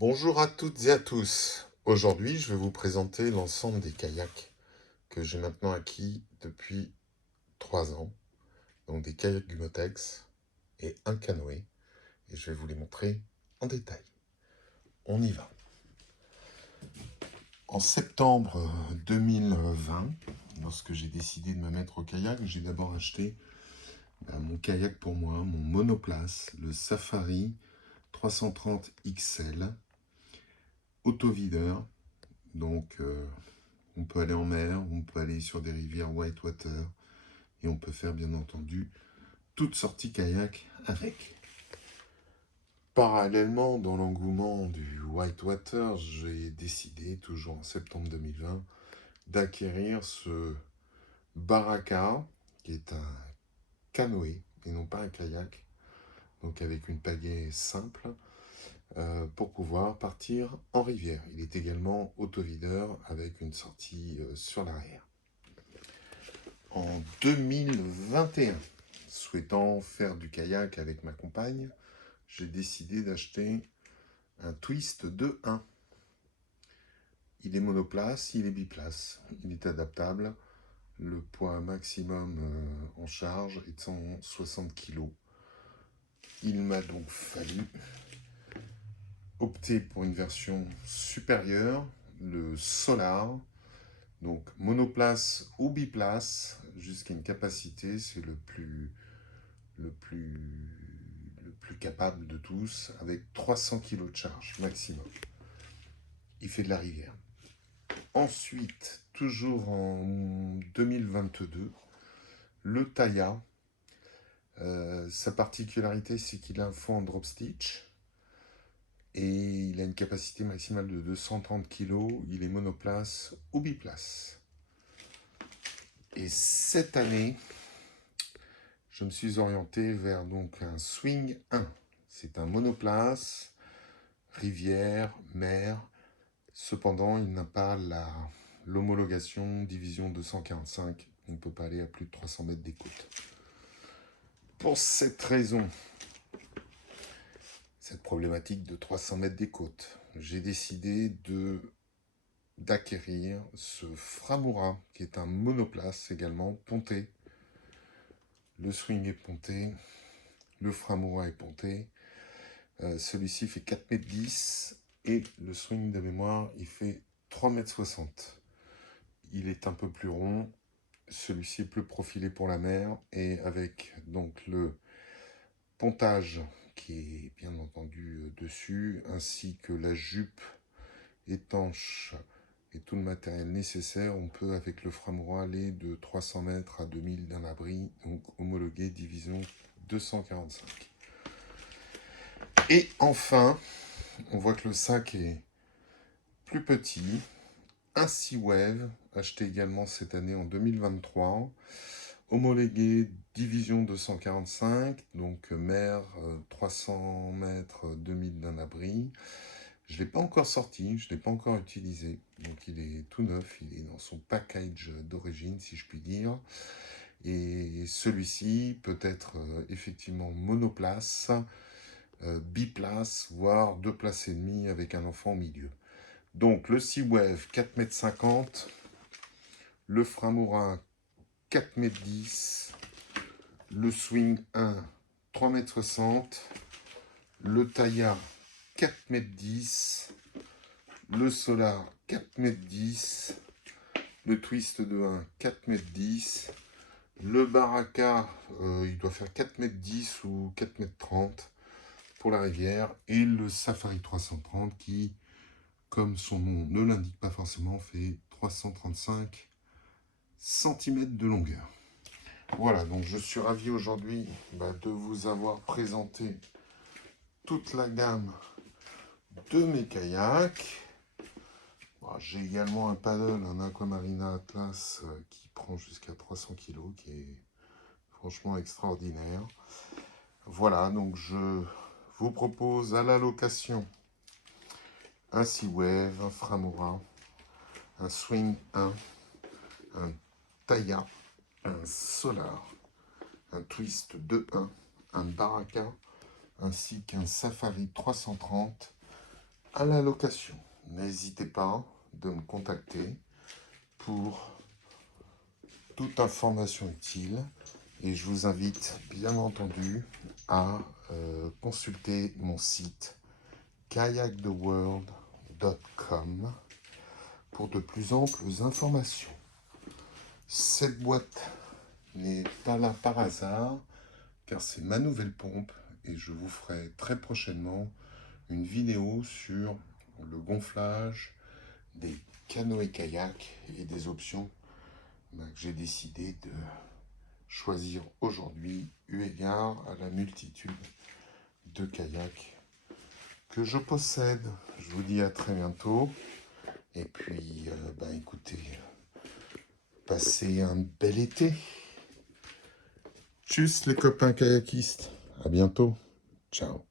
Bonjour à toutes et à tous. Aujourd'hui, je vais vous présenter l'ensemble des kayaks que j'ai maintenant acquis depuis 3 ans. Donc des kayaks Gumotex et un canoë. Et je vais vous les montrer en détail. On y va. En septembre 2020, lorsque j'ai décidé de me mettre au kayak, j'ai d'abord acheté mon kayak pour moi, mon monoplace, le Safari 330 XL, autovideur. Donc on peut aller en mer, on peut aller sur des rivières whitewater et on peut faire bien entendu toute sortie kayak avec. Parallèlement, dans l'engouement du whitewater, j'ai décidé, toujours en septembre 2020, d'acquérir ce Baraka, qui est un canoë et non pas un kayak, donc avec une pagaie simple, pour pouvoir partir en rivière. Il est également autovideur avec une sortie sur l'arrière. En 2021, souhaitant faire du kayak avec ma compagne, j'ai décidé d'acheter un Twist 2.1. Il est monoplace, il est biplace, il est adaptable. Le poids maximum en charge est de 160 kg. Il m'a donc fallu opter pour une version supérieure, le Solar, donc monoplace ou biplace, jusqu'à une capacité, c'est le plus, le plus capable de tous, avec 300 kg de charge maximum. Il fait de la rivière. Ensuite, toujours en 2022, le Taya. Sa particularité, c'est qu'il a un fond en drop stitch et il a une capacité maximale de 230 kg. Il est monoplace ou biplace. Et cette année, je me suis orienté vers donc un Swing 1. C'est un monoplace, rivière, mer. Cependant, il n'a pas l'homologation division 245. On ne peut pas aller à plus de 300 mètres des côtes. Pour cette raison, cette problématique de 300 mètres des côtes, j'ai décidé d'acquérir ce Framura, qui est un monoplace également, ponté. Le Swing est ponté, le Framura est ponté. Celui-ci fait 4,10 m et le Swing de mémoire, il fait 3,60 m. Il est un peu plus rond, celui-ci est plus profilé pour la mer et avec donc le pontage qui est bien entendu dessus, ainsi que la jupe étanche et tout le matériel nécessaire, on peut avec le Framura aller de 300 mètres à 2000 d'un abri, donc homologué division 245. Et enfin, on voit que le sac est plus petit, un Sea Wave, acheté également cette année en 2023, homologué division 245, donc mer 300 mètres 2000 d'un abri. Je ne l'ai pas encore sorti, je ne l'ai pas encore utilisé, donc il est tout neuf, il est dans son package d'origine si je puis dire. Et celui-ci peut être effectivement monoplace, biplace, voire 2 places et demie avec un enfant au milieu. Donc le Sea Wave 4,50 m, le Framura 4,10 m, le Swing 1 3,60 m, le Taya 4,10 m, le Solar 4,10 m, le Twist de 1 4,10 m, le Baraka il doit faire 4,10 m ou 4,30 m pour la rivière, et le Safari 330 qui, comme son nom ne l'indique pas forcément, fait 335 cm de longueur. Voilà, donc je suis ravi aujourd'hui de vous avoir présenté toute la gamme de mes kayaks. J'ai également un paddle, un Aquamarina Atlas qui prend jusqu'à 300 kg, qui est franchement extraordinaire. Voilà, donc je vous propose à la location un Sea Wave, un Framura, un Swing 1, un Taya, un Solar, un Twist 2.1, un Baraka, ainsi qu'un Safari 330 à la location. N'hésitez pas de me contacter pour toute information utile. Et je vous invite bien entendu à consulter mon site kayaktheworld.com pour de plus amples informations. Cette boîte n'est pas là par hasard, car c'est ma nouvelle pompe et je vous ferai très prochainement une vidéo sur le gonflage des canoës-kayaks et des options que j'ai décidé de choisir aujourd'hui eu égard à la multitude de kayaks que je possède. Je vous dis à très bientôt et puis écoutez, passez un bel été. Tchuss les copains kayakistes, à bientôt, ciao.